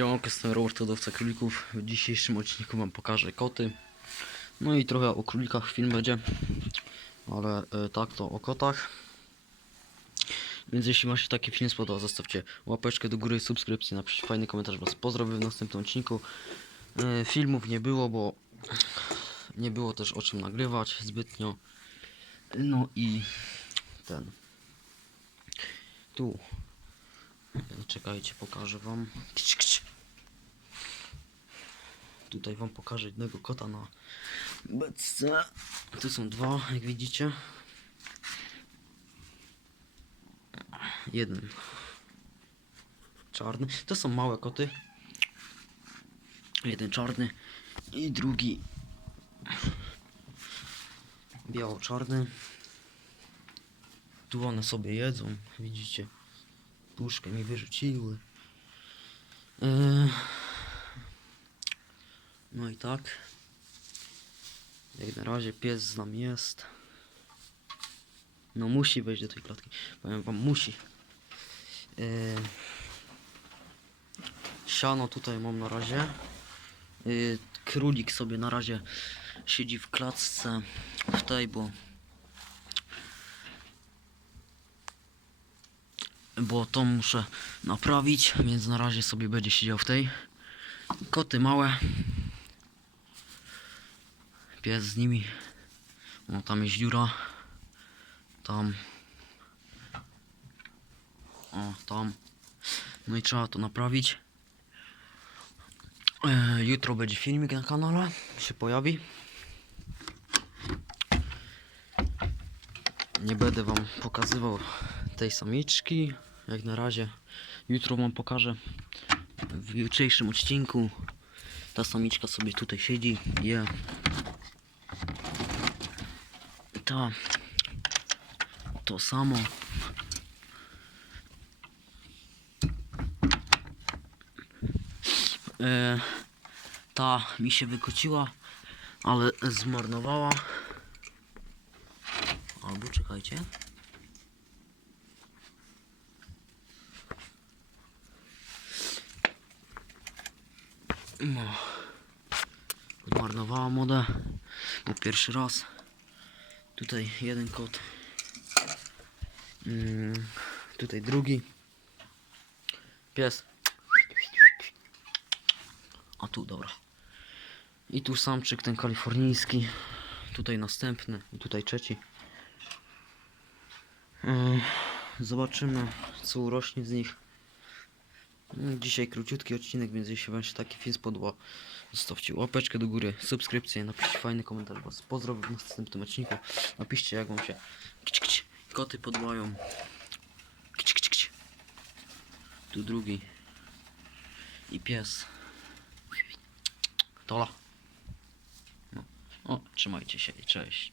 Siemanko, jestem Robert Hodowca Królików. W dzisiejszym odcinku wam pokażę koty. No i trochę o królikach film będzie. Ale e, tak to o kotach. Więc jeśli wam się taki film spodobał, zostawcie łapeczkę do góry, subskrypcję, napiszcie fajny komentarz. Was pozdrawiam w następnym odcinku. E, filmów nie było, bo nie było też o czym nagrywać zbytnio. No i ten. Tu Czekajcie, pokażę wam. Tutaj wam pokażę jednego kota na beczce. Tu są dwa, jak widzicie. Jeden czarny. To są małe koty. Jeden czarny i drugi biało-czarny. Tu one sobie jedzą, widzicie puszkę mi wyrzuciły. Eee, No i tak. Jak na razie pies z nami jest. No musi wejść do tej klatki. Powiem wam, musi. Eee, Siano tutaj mam na razie. Eee, Królik sobie na razie siedzi w klatce w tej, bo bo to muszę naprawić, więc na razie sobie będzie siedział w tej. Koty małe. Pies z nimi. O, tam jest dziura. Tam. O, tam. No i trzeba to naprawić. E, jutro będzie filmik na kanale. Się pojawi. Nie będę wam pokazywał tej samiczki. Jak na razie. Jutro wam pokażę. W jutrzejszym odcinku ta samiczka sobie tutaj siedzi, je. Ta to samo. E, ta mi się wykociła, ale zmarnowała. Albo czekajcie. No. Zmarnowała modę. Bo pierwszy raz. Tutaj jeden kot. Mm, tutaj drugi. Pies. A tu, dobra. I tu samczyk, ten kalifornijski. Tutaj następny. I tutaj trzeci. Zobaczymy, co urośnie z nich. Dzisiaj króciutki odcinek, więc jeśli wam się taki film spodobał, zostawcie łapeczkę do góry, subskrypcję, napiszcie fajny komentarz. Was pozdrowię w następnym odcinku. Napiszcie jak wam się koty kć. Tu drugi. I pies. Tola. No. O, trzymajcie się i cześć.